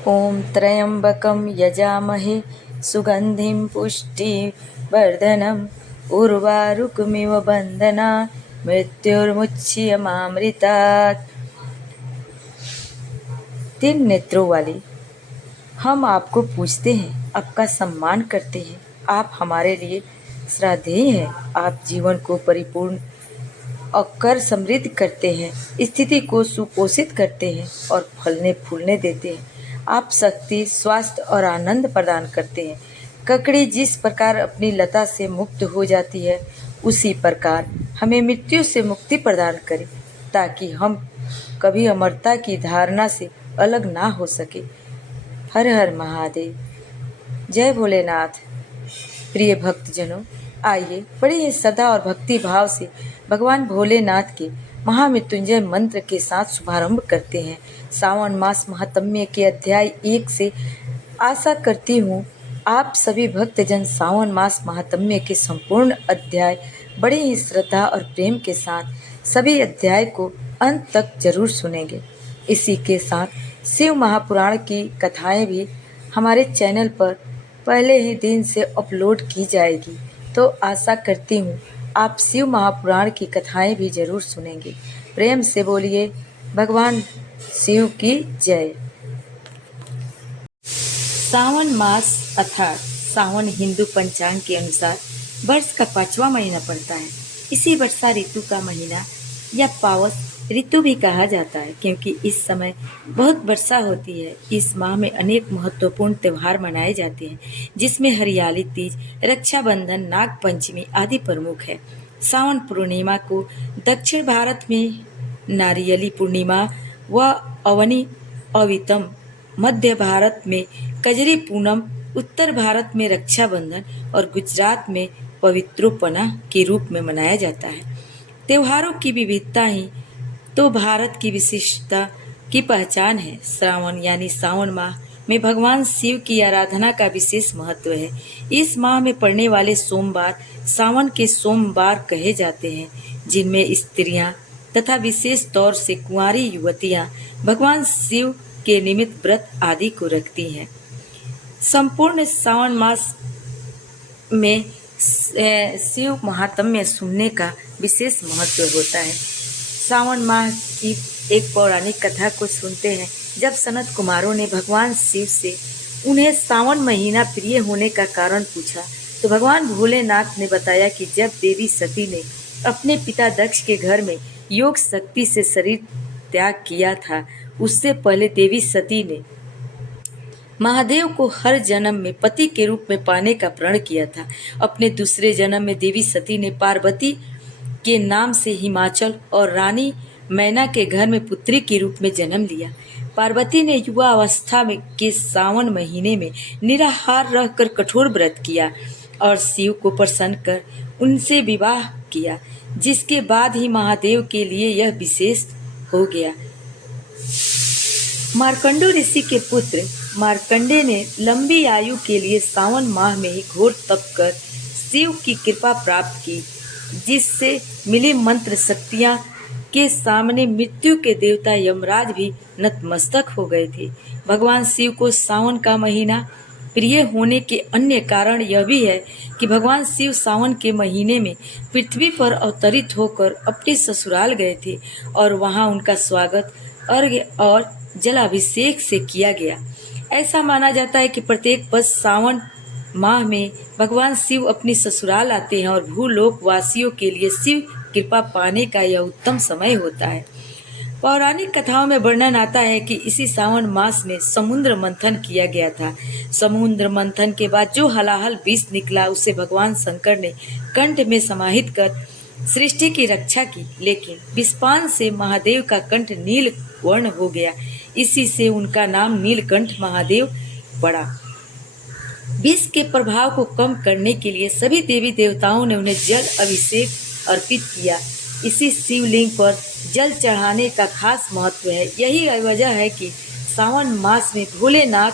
ॐ त्र्यम्बकं यजामहे सुगन्धिं पुष्टिवर्धनम् उर्वारुकमिव बन्धनात् मृत्युर्मुच्यमामृतात्। तीन नेत्रों वाले, हम आपको पूजते हैं, आपका सम्मान करते हैं। आप हमारे लिए श्रद्धेय हैं। आप जीवन को परिपूर्ण और समृद्ध करते हैं, स्थिति को सुपोषित करते हैं और फलने फूलने देते हैं। आप शक्ति, स्वास्थ्य और आनंद प्रदान करते हैं। ककड़ी जिस प्रकार अपनी लता से मुक्त हो जाती है, उसी प्रकार हमें मृत्यु से मुक्ति प्रदान करें, ताकि हम कभी अमरता की धारणा से अलग ना हो सके। हर हर महादेव। जय भोलेनाथ। प्रिय भक्तजनों, आइए बड़े ही श्रद्धा और भक्ति भाव से भगवान भोलेनाथ के महामृत्युंजय मंत्र के साथ शुभारंभ करते हैं। सावन मास महात्म्य के अध्याय 1 से। आशा करती हूँ आप सभी भक्तजन सावन मास महात्म्य के संपूर्ण अध्याय बड़े ही श्रद्धा और प्रेम के साथ सभी अध्याय को अंत तक जरूर सुनेंगे। इसी के साथ शिव महापुराण की कथाएं भी हमारे चैनल पर पहले ही दिन से अपलोड की जाएगी, तो आशा करती हूँ आप शिव महापुराण की कथाएं भी जरूर सुनेंगे। प्रेम से बोलिए भगवान शिव की जय। सावन मास अर्थात सावन हिंदू पंचांग के अनुसार वर्ष का 5वां महीना पड़ता है। इसी वर्षा ऋतु का महीना या पावस ऋतु भी कहा जाता है, क्योंकि इस समय बहुत वर्षा होती है। इस माह में अनेक महत्वपूर्ण त्योहार मनाए जाते हैं, जिसमें हरियाली तीज, रक्षाबंधन, नाग पंचमी आदि प्रमुख है। सावन पूर्णिमा को दक्षिण भारत में नारियली पूर्णिमा व अवनी अवितम, मध्य भारत में कजरी पूनम, उत्तर भारत में रक्षाबंधन और गुजरात में पवित्रोपना के रूप में मनाया जाता है। त्योहारों की विविधता ही तो भारत की विशिष्टता की पहचान है। श्रावण यानी सावन माह में भगवान शिव की आराधना का विशेष महत्व है। इस माह में पड़ने वाले सोमवार सावन के सोमवार कहे जाते हैं, जिनमें स्त्रियां तथा विशेष तौर से कुंवारी युवतियां भगवान शिव के निमित्त व्रत आदि को रखती हैं। संपूर्ण सावन मास में शिव महात्म्य सुनने का विशेष महत्व होता है। सावन माह की एक पौराणिक कथा को सुनते हैं। जब सनत कुमारों ने भगवान शिव से उन्हें सावन महीना प्रिय होने का कारण पूछा, तो भगवान भोलेनाथ ने बताया कि जब देवी सती ने अपने पिता दक्ष के घर में योग शक्ति से शरीर त्याग किया था, उससे पहले देवी सती ने महादेव को हर जन्म में पति के रूप में पाने का प्रण किया था। अपने दूसरे जन्म में देवी सती ने पार्वती के नाम से हिमाचल और रानी मैना के घर में पुत्री के रूप में जन्म लिया। पार्वती ने युवा अवस्था में के सावन महीने में निराहार रहकर कठोर व्रत किया और शिव को प्रसन्न कर उनसे विवाह किया, जिसके बाद ही महादेव के लिए यह विशेष हो गया। मार्कंडो ऋषि के पुत्र मार्कंडे ने लंबी आयु के लिए सावन माह में ही घोर तप कर शिव की कृपा प्राप्त की, जिससे मिली मंत्र शक्तियां के सामने मृत्यु के देवता यमराज भी नतमस्तक हो गए थे। भगवान शिव को सावन का महीना प्रिय होने के अन्य कारण यह भी है कि भगवान शिव सावन के महीने में पृथ्वी पर अवतरित होकर अपने ससुराल गए थे और वहां उनका स्वागत अर्घ्य और जलाभिषेक से किया गया। ऐसा माना जाता है कि प्रत्येक वर्ष सावन माह में भगवान शिव अपनी ससुराल आते हैं और भूलोक वासियों के लिए शिव कृपा पाने का यह उत्तम समय होता है। पौराणिक कथाओं में वर्णन आता है कि इसी सावन मास में समुद्र मंथन किया गया था। समुद्र मंथन के बाद जो हलाहल विष निकला, उसे भगवान शंकर ने कंठ में समाहित कर सृष्टि की रक्षा की, लेकिन विषपान से महादेव का कंठ नील वर्ण हो गया। इसी से उनका नाम नीलकंठ महादेव पड़ा। विष के प्रभाव को कम करने के लिए सभी देवी देवताओं ने उन्हें जल अभिषेक अर्पित किया। इसी शिवलिंग पर जल चढ़ाने का खास महत्व है। यही वजह है कि सावन मास में भोलेनाथ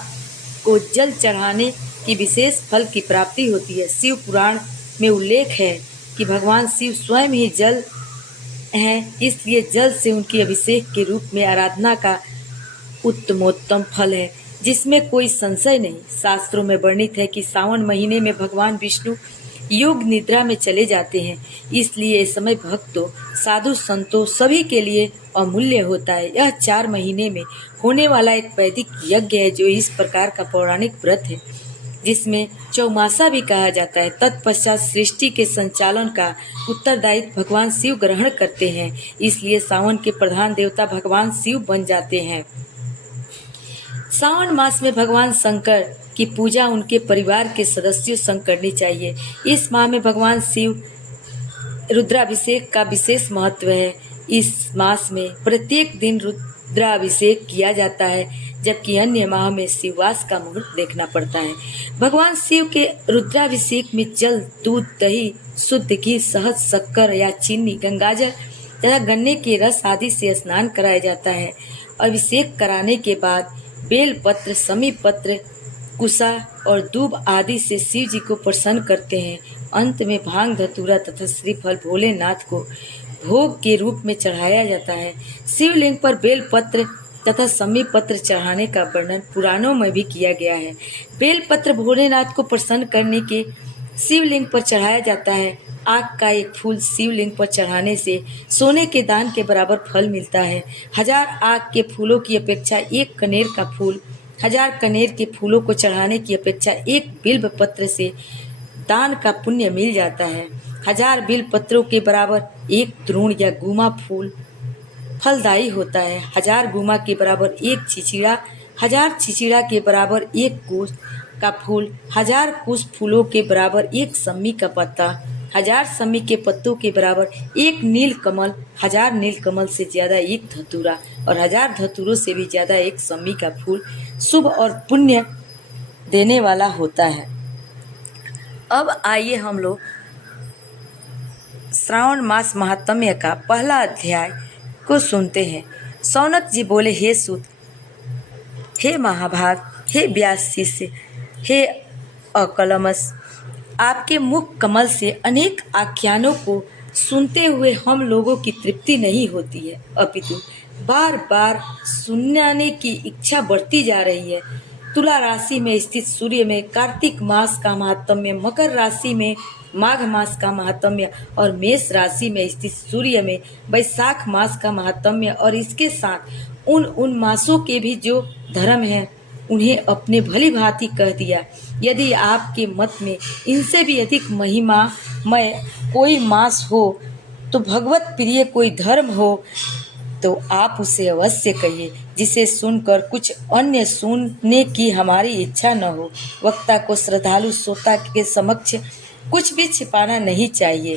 को जल चढ़ाने की विशेष फल की प्राप्ति होती है। शिव पुराण में उल्लेख है कि भगवान शिव स्वयं ही जल हैं, इसलिए जल से उनकी अभिषेक के रूप में आराधना का उत्तमोत्तम फल है। जिसमें कोई संशय नहीं। शास्त्रों में वर्णित है कि सावन महीने में भगवान विष्णु योग निद्रा में चले जाते हैं, इसलिए इस समय भक्तों, साधु संतों सभी के लिए अमूल्य होता है। यह 4 महीने में होने वाला एक वैदिक यज्ञ है, जो इस प्रकार का पौराणिक व्रत है जिसमें चौमासा भी कहा जाता है। तत्पश्चात सृष्टि के संचालन का उत्तरदायित्व भगवान शिव ग्रहण करते हैं, इसलिए सावन के प्रधान देवता भगवान शिव बन जाते हैं। सावन मास में भगवान शंकर की पूजा उनके परिवार के सदस्यों संग करनी चाहिए। इस माह में भगवान शिव रुद्राभिषेक का विशेष महत्व है। इस मास में प्रत्येक दिन रुद्राभिषेक किया जाता है, जबकि अन्य माह में शिववास का मुहूर्त देखना पड़ता है। भगवान शिव के रुद्राभिषेक में जल, दूध, दही, शुद्ध घी, शहद, शक्कर या चीनी, गंगाजल तथा गन्ने के रस आदि से स्नान कराया जाता है। अभिषेक कराने के बाद बेल पत्र, समी पत्र, कुसा और दूब आदि से शिव जी को प्रसन्न करते हैं। अंत में भांग, धतूरा तथा श्रीफल भोलेनाथ को भोग के रूप में चढ़ाया जाता है। शिवलिंग पर बेल पत्र तथा समी पत्र चढ़ाने का वर्णन पुराणों में भी किया गया है। बेल पत्र भोलेनाथ को प्रसन्न करने के शिवलिंग पर चढ़ाया जाता है। आग का एक फूल शिवलिंग पर चढ़ाने से सोने के दान के बराबर फल मिलता है। 1000 आग के फूलों की अपेक्षा एक कनेर का फूल, 1000 कनेर के फूलों को चढ़ाने की अपेक्षा एक बिल्व पत्र से दान का पुण्य मिल जाता है। 1000 बिल्व पत्रों के बराबर एक द्रोण या गुमा फूल फलदायी होता है। 1000 गुमा के बराबर एक चिचिड़ा, 1000 चिचिड़ा के बराबर एक कुश का फूल, 1000 कुश फूलों के बराबर एक सम्मी का पत्ता, 1000 सम्मी के पत्तों के बराबर एक नील कमल, 1000 नील कमल से ज्यादा एक धतूरा और 1000 धतूरों से भी ज्यादा एक सम्मी का फूल शुभ और पुण्य देने वाला होता है। अब आइए हम लोग श्रावण मास महात्म्य का पहला अध्याय को सुनते हैं। सौनक जी बोले, हे सूत, हे महाभाग, हे व्यास शिष्य, हे अकलमस, आपके मुख कमल से अनेक आख्यानों को सुनते हुए हम लोगों की तृप्ति नहीं होती है, अपितु बार बार सुनने की इच्छा बढ़ती जा रही है। तुला राशि में स्थित सूर्य में कार्तिक मास का महात्म्य, मकर राशि में माघ मास का महात्म्य और मेष राशि में स्थित सूर्य में वैशाख मास का महात्म्य और इसके साथ उन मासों के भी जो धर्म है उन्हें अपने भली भांति कह दिया। यदि आपके मत में इनसे भी अधिक महिमामय कोई मास हो तो भगवत प्रिय कोई धर्म हो तो आप उसे अवश्य कहिए, जिसे सुनकर कुछ अन्य सुनने की हमारी इच्छा न हो। वक्ता को श्रद्धालु श्रोता के समक्ष कुछ भी छिपाना नहीं चाहिए।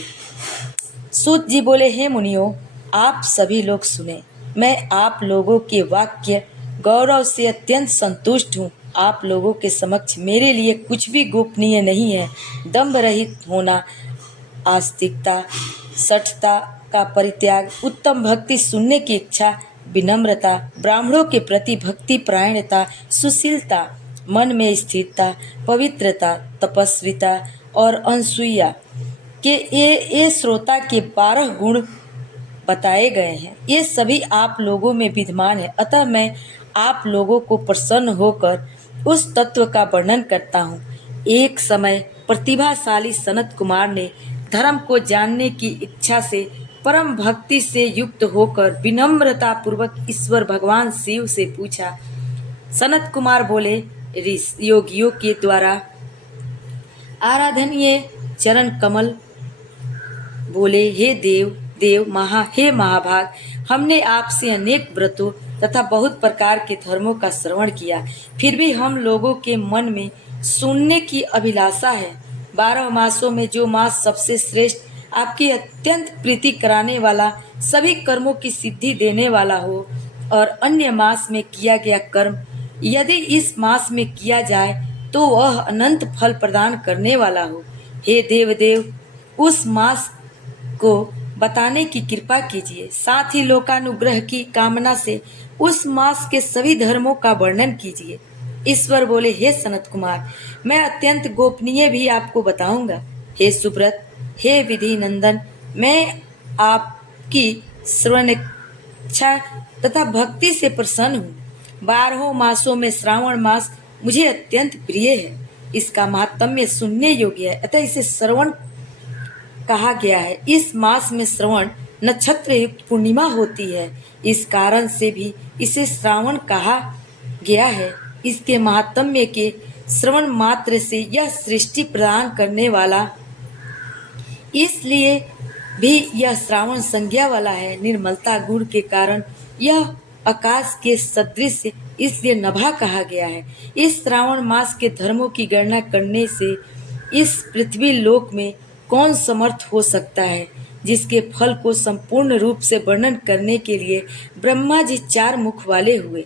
सूत जी बोले, हे मुनियों, आप सभी लोग सुने। मैं आप लोगों के वाक्य गौरव से अत्यंत संतुष्ट हूँ। आप लोगों के समक्ष मेरे लिए कुछ भी गोपनीय नहीं है। दंभ रहित होना, आस्तिकता, सठता का परित्याग, उत्तम भक्ति सुनने की इच्छा, विनम्रता, ब्राह्मणों के प्रति भक्ति परायणता, सुशीलता, मन में स्थिरता, पवित्रता, तपस्विता और अनसूया के ये श्रोता के 12 गुण बताए गए हैं। ये सभी आप लोगों में विद्यमान है। अतः मैं आप लोगों को प्रसन्न होकर उस तत्व का वर्णन करता हूँ। एक समय प्रतिभाशाली सनत कुमार ने धर्म को जानने की इच्छा से परम भक्ति से युक्त होकर विनम्रता पूर्वक ईश्वर भगवान शिव से पूछा। सनत कुमार बोले, योगियों के द्वारा आराधनीय चरण कमल बोले, हे देव हे महाभाग, हमने आपसे अनेक व्रतों तथा बहुत प्रकार के धर्मों का श्रवण किया, फिर भी हम लोगों के मन में सुनने की अभिलाषा है। 12 मासों में जो मास सबसे श्रेष्ठ, आपकी अत्यंत प्रीति कराने वाला, सभी कर्मों की सिद्धि देने वाला हो और अन्य मास में किया गया कर्म यदि इस मास में किया जाए तो वह अनंत फल प्रदान करने वाला हो। हे देव, उस मास को बताने की कृपा कीजिए। साथ ही लोकानुग्रह की कामना से उस मास के सभी धर्मों का वर्णन कीजिए। ईश्वर बोले, हे सनत कुमार, मैं अत्यंत गोपनीय भी आपको बताऊंगा। हे सुब्रत, हे विधि नंदन, मैं आपकी श्रवणेच्छा तथा भक्ति से प्रसन्न हूँ। 12 मासों में श्रावण मास मुझे अत्यंत प्रिय है। इसका महात्म्य सुनने योग्य है, अतः इसे श्रवण कहा गया है। इस मास में श्रवण नक्षत्र युक्त पूर्णिमा होती है, इस कारण से भी इसे श्रावण कहा गया है। इसके महात्म्य के श्रवण मात्र से यह सृष्टि प्रदान करने वाला, इसलिए भी यह श्रावण संज्ञा वाला है। निर्मलता गुण के कारण यह आकाश के सदृश इसलिए नभा कहा गया है। इस श्रावण मास के धर्मों की गणना करने से इस पृथ्वी लोक में कौन समर्थ हो सकता है, जिसके फल को संपूर्ण रूप से वर्णन करने के लिए ब्रह्मा जी 4 मुख वाले हुए,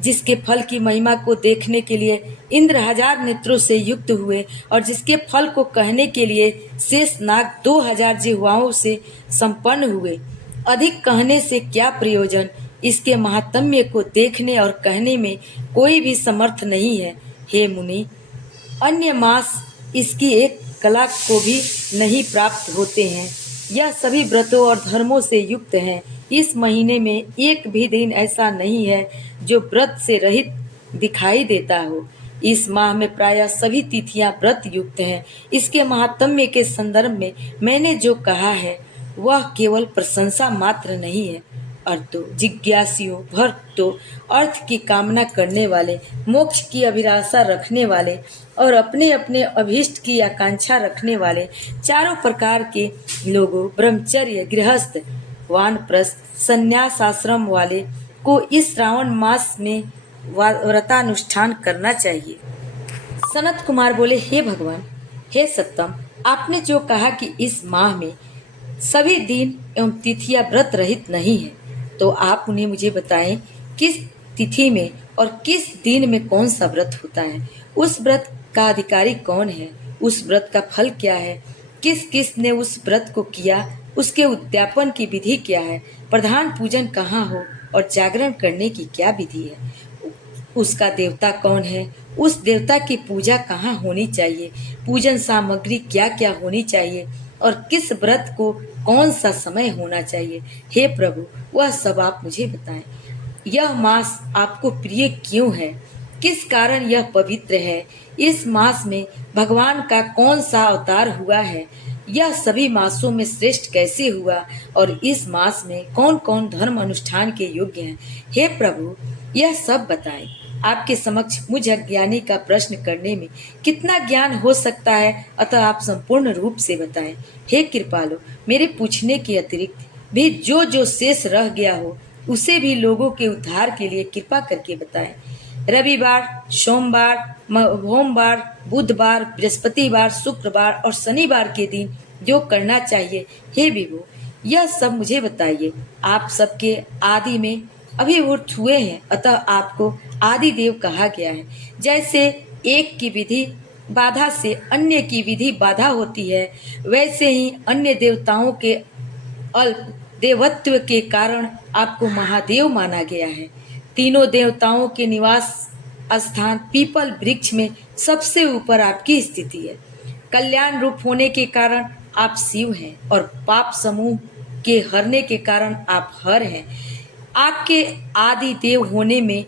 जिसके फल की महिमा को देखने के लिए इंद्र 1000 नेत्रों से युक्त हुए, और जिसके फल को कहने के लिए शेष नाग 2000 जिह्वाओं से संपन्न हुए। अधिक कहने से क्या प्रयोजन, इसके महात्म्य को देखने और कहने में कोई भी समर्थ नहीं है। हे मुनि, अन्य मास इसकी एक कला को भी नहीं प्राप्त होते हैं। यह सभी व्रतों और धर्मों से युक्त हैं। इस महीने में एक भी दिन ऐसा नहीं है जो व्रत से रहित दिखाई देता हो। इस माह में प्रायः सभी तिथियां व्रत युक्त हैं। इसके महात्म्य के संदर्भ में मैंने जो कहा है वह केवल प्रशंसा मात्र नहीं है, अर्थों, जिज्ञासियों, भक्तों, अर्थ की कामना करने वाले, मोक्ष की अभिलाषा रखने वाले और अपने अपने अभीष्ट की आकांक्षा रखने वाले चारों प्रकार के लोगों, ब्रह्मचर्य, गृहस्थ, वानप्रस्थ, संन्यास आश्रम वाले को इस श्रावण मास में व्रतानुष्ठान करना चाहिए। सनत कुमार बोले, हे भगवान, हे सत्तम, आपने जो कहा कि इस माह में सभी दिन एवं तिथियां व्रत रहित नहीं है, तो आप उन्हें मुझे बताएं किस तिथि में और किस दिन में कौन सा व्रत होता है, उस व्रत का अधिकारी कौन है, उस व्रत का फल क्या है, किस किस ने उस व्रत को किया, उसके उद्यापन की विधि क्या है, प्रधान पूजन कहाँ हो और जागरण करने की क्या विधि है, उसका देवता कौन है, उस देवता की पूजा कहाँ होनी चाहिए, पूजन सामग्री क्या क्या होनी चाहिए और किस व्रत को कौन सा समय होना चाहिए। हे प्रभु, वह सब आप मुझे बताएं। यह मास आपको प्रिय क्यों है, किस कारण यह पवित्र है, इस मास में भगवान का कौन सा अवतार हुआ है, यह सभी मासों में श्रेष्ठ कैसे हुआ और इस मास में कौन कौन धर्म अनुष्ठान के योग्य हैं। हे प्रभु, यह सब बताएं। आपके समक्ष मुझ अज्ञानी का प्रश्न करने में कितना ज्ञान हो सकता है, अतः आप संपूर्ण रूप से बताएं। हे कृपालु, मेरे पूछने के अतिरिक्त भी जो जो शेष रह गया हो उसे भी लोगों के उद्धार के लिए कृपा करके बताएं। रविवार, सोमवार, सोमवार, बुधवार, बृहस्पतिवार, शुक्रवार और शनिवार के दिन जो करना चाहिए, हे विभु, यह सब मुझे बताइए। आप सबके आदि में अभिभूत हुए हैं, अतः आपको आदि देव कहा गया है। जैसे एक की विधि बाधा से अन्य की विधि बाधा होती है, वैसे ही अन्य देवताओं के अल्प देवत्व के कारण आपको महादेव माना गया है। तीनों देवताओं के निवास स्थान पीपल वृक्ष में सबसे ऊपर आपकी स्थिति है। कल्याण रूप होने के कारण आप शिव हैं और पाप समूह के हरने के कारण आप हर हैं। आपके आदि देव होने में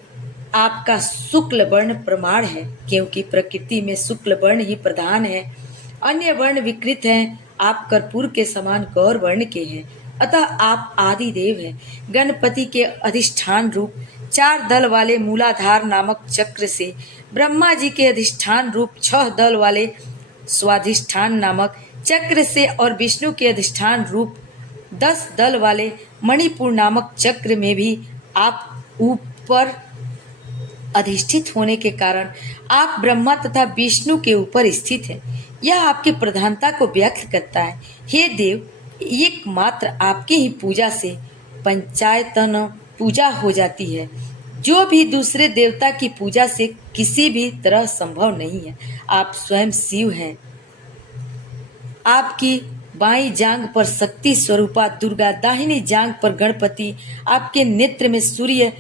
आपका शुक्ल वर्ण प्रमाण है, क्योंकि प्रकृति में शुक्ल वर्ण ही प्रधान है, अन्य वर्ण विकृत हैं। आप कर्पूर के समान गौर वर्ण के हैं, अतः आप आदि देव हैं। गणपति के अधिष्ठान रूप 4 दल वाले मूलाधार नामक चक्र से, ब्रह्मा जी के अधिष्ठान रूप 6 दल वाले स्वाधिष्ठान नामक चक्र से और विष्णु के अधिष्ठान रूप 10 दल वाले मणिपुर नामक चक्र में भी आप ऊपर अधिष्ठित होने के कारण आप ब्रह्मा तथा विष्णु के ऊपर स्थित हैं। यह आपकी प्रधानता को व्यक्त करता है। हे देव, एकमात्र आपकी ही पूजा से पंचायतन पूजा हो जाती है, जो भी दूसरे देवता की पूजा से किसी भी तरह संभव नहीं है। आप स्वयं शिव हैं। आपकी बाईं जांग पर शक्ति स्वरूपा दुर्गा, दाहिनी जांग पर गणपति, आपके नेत्र में सूर्य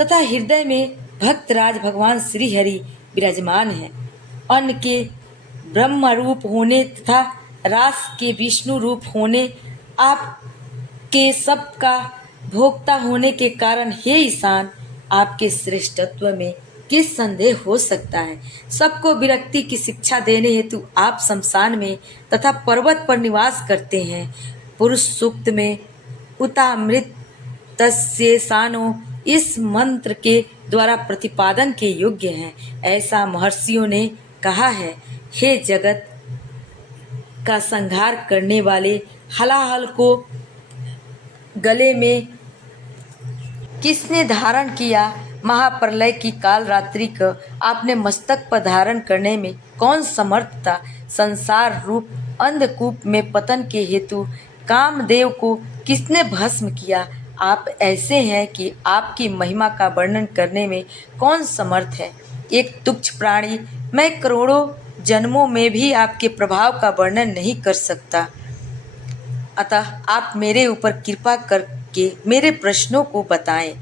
तथा हृदय में भक्तराज भगवान श्री हरि विराजमान है। अन्न के ब्रह्म रूप होने तथा रास के विष्णु रूप होने, आप के सबका भोक्ता होने के कारण हे ईशान, आपके श्रेष्ठत्व में किस संदेह हो सकता है। सबको विरक्ति की शिक्षा देने हेतु आप शमशान में तथा पर्वत पर निवास करते हैं। पुरुष सूक्त में उतामृत तस्येसानो इस मंत्र के द्वारा प्रतिपादन के योग्य हैं। ऐसा महर्षियों ने कहा है। हे जगत का संहार करने वाले हलाहल को गले में किसने धारण किया। महाप्रलय की काल रात्रि को आपने मस्तक पर धारण करने में कौन समर्थ था। संसार रूप अंधकूप में पतन के हेतु कामदेव को किसने भस्म किया। आप ऐसे हैं कि आपकी महिमा का वर्णन करने में कौन समर्थ है। एक तुच्छ प्राणी मैं करोड़ों जन्मों में भी आपके प्रभाव का वर्णन नहीं कर सकता। अतः आप मेरे ऊपर कृपा करके मेरे प्रश्नों को बताएं।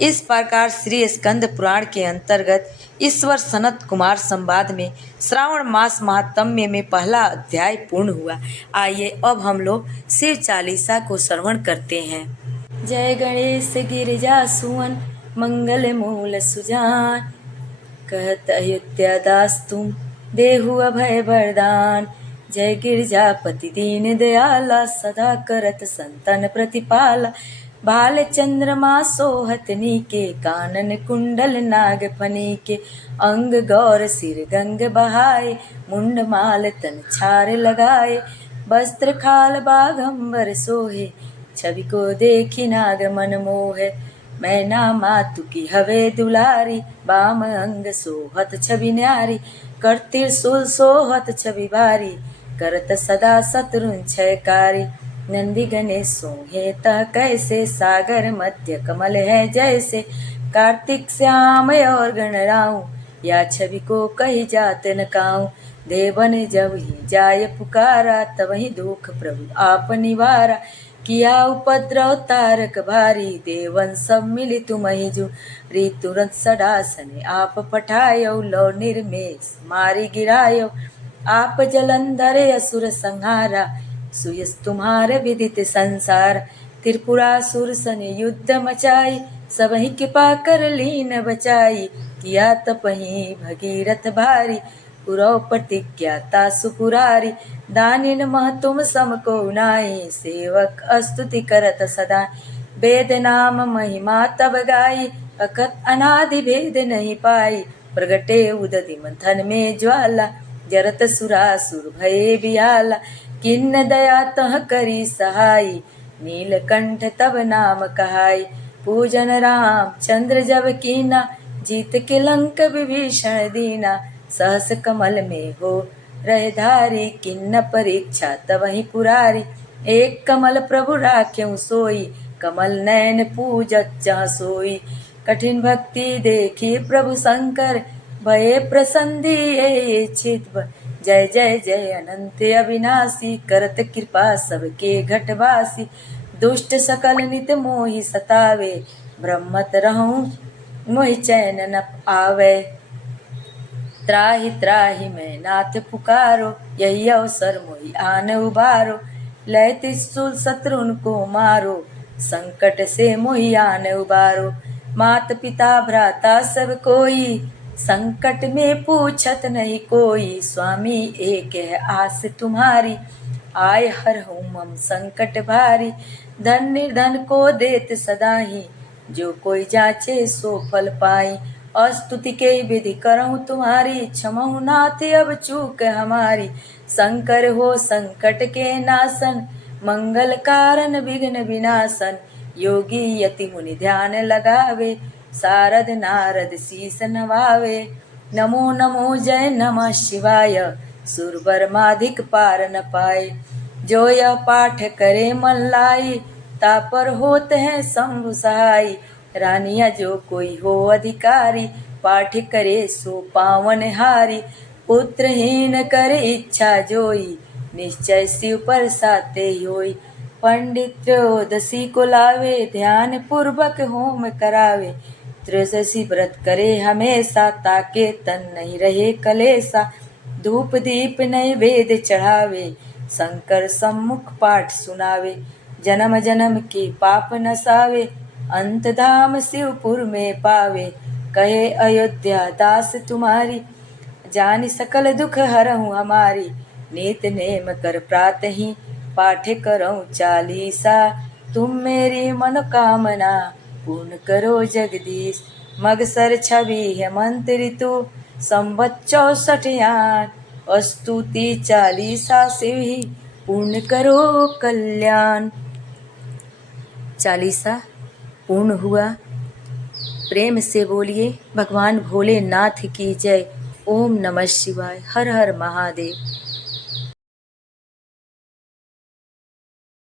इस प्रकार श्री स्कंद पुराण के अंतर्गत ईश्वर सनत कुमार संवाद में श्रावण मास महात्म्य में पहला अध्याय पूर्ण हुआ। आइए अब हम लोग शिव चालीसा को श्रवण करते हैं। जय गणेश गिरिजा सुवन मंगल मूल सुजान, कहत अयोध्या दास तुम देहु अभय वरदान। जय गिरजापति दीन दयाला, सदा करत संतन प्रतिपाला। भाल चंद्रमा सोहत नीके, कानन कुंडल नाग फनीके। अंग गौर सिर गंग बहाए, मुंड माल तन छार लगाए। वस्त्र खाल बाघंबर सोहे, छवि को देखी नाग मन मोहे। मैना मातु की हवे दुलारी, बाम अंग सोहत छवि न्यारी। कर त्रिशूल सोहत छवि भारी, करत सदा शत्रुन क्षयकारी। नंदी गणेश सोहे तह कैसे, सागर मध्य कमल है जैसे। कार्तिक श्याम और गणराऊं, या छवि को कही जात न काऊं। देवन जब ही जाय पुकारा, तब ही दुख प्रभु आप निवारा। किया उपद्रव तारक भारी, देवन सब मिली तुमहि जुरी। तुरंत सडासन आप पठायो, लो निर्मेष मारी गिरायो। आप जलंधर असुर संहारा, सुयस तुम्हारे विदित संसार। त्रिपुरासुर सन युद्ध मचाई, सबहि कृपा कर लीन बचाई। किया तपहि भगीरथ भारी, पुरौ प्रतिज्ञाता सुपुरारी। दानिन मह तुम सम को नाई, सेवक स्तुति करत सदा। वेद नाम महिमा तब गाई, अकत अनादि भेद नहीं पाई। प्रगटे उदधि मंथन में ज्वाला, जरत सुरासुर भये बियाला। किन्न दया तह करी सहाई, नीलकंठ तब नाम कहाई। पूजन राम चंद्र जब कीना, जीत के लंक विभीषण दीना। सहस कमल में हो रहे धारी, किन्न परीक्षा तब ही पुरारी। एक कमल प्रभु राख्यं सोई, कमल नयन पूजत जहाँ सोई। कठिन भक्ति देखी प्रभु शंकर, भये प्रसन्नि चित। जय जय जय अनंत अविनाशी, करत कृपा सबके घटवासी। दुष्ट सकल नित मोहि सतावे, ब्रह्मत रहूं मोहि चैन न आवे। त्राहि त्राहि मैं नाथ पुकारो, यही अवसर मोहि आन उबारो। लय त्रिशूल शत्रुन को मारो, संकट से मोहि आन उबारो। मात पिता भ्राता सब कोई, संकट में पूछत नहीं कोई। स्वामी एक है आस तुम्हारी, आय हर हूँ मम संकट भारी। धन निर्धन को देत सदा ही, जो कोई जाचे सो फल पाई। स्तुति के विधि करहूँ तुम्हारी, क्षमहु नाथ अब चूक हमारी। शंकर हो संकट के नाशन, मंगल कारण विघ्न विनाशन। योगी यति मुनि ध्यान लगावे, सारद नारद शीस नवावे। नमो नमो जय नमः शिवाय, सुरवर माधिक पार न पाए। जो यह पाठ करे मन लाई, तापर होत है शंभु सहाय। रानिया जो कोई हो अधिकारी, पाठ करे सो पावन हारी। पुत्रहीन करे इच्छा जोई, निश्चय शिव पर साते होई। पंडित त्रयोदशी को लावे, ध्यान पूर्वक होम करावे। त्रयोदशी व्रत करे हमेशा, ताके तन नहीं रहे कलेसा। धूप दीप नैवेद्य चढ़ावे, शंकर सम्मुख पाठ सुनावे। जन्म जन्म के पाप नसावे, अंत धाम शिवपुर में पावे, कहे अयोध्या दास तुम्हारी। जानि सकल दुख हरहु हमारी, नित नेम कर प्रातहि पाठ करऊं चालीसा। तुम मेरी मनोकामना पूर्ण करो जगदीश। मगसर 26 हेमंत ऋतु, संवत 64 आन। स्तुति चालीसा से ही पूर्ण करो कल्याण। चालीसा पूर्ण हुआ। प्रेम से बोलिए भगवान भोलेनाथ की जय। ओम नमः शिवाय। हर हर महादेव।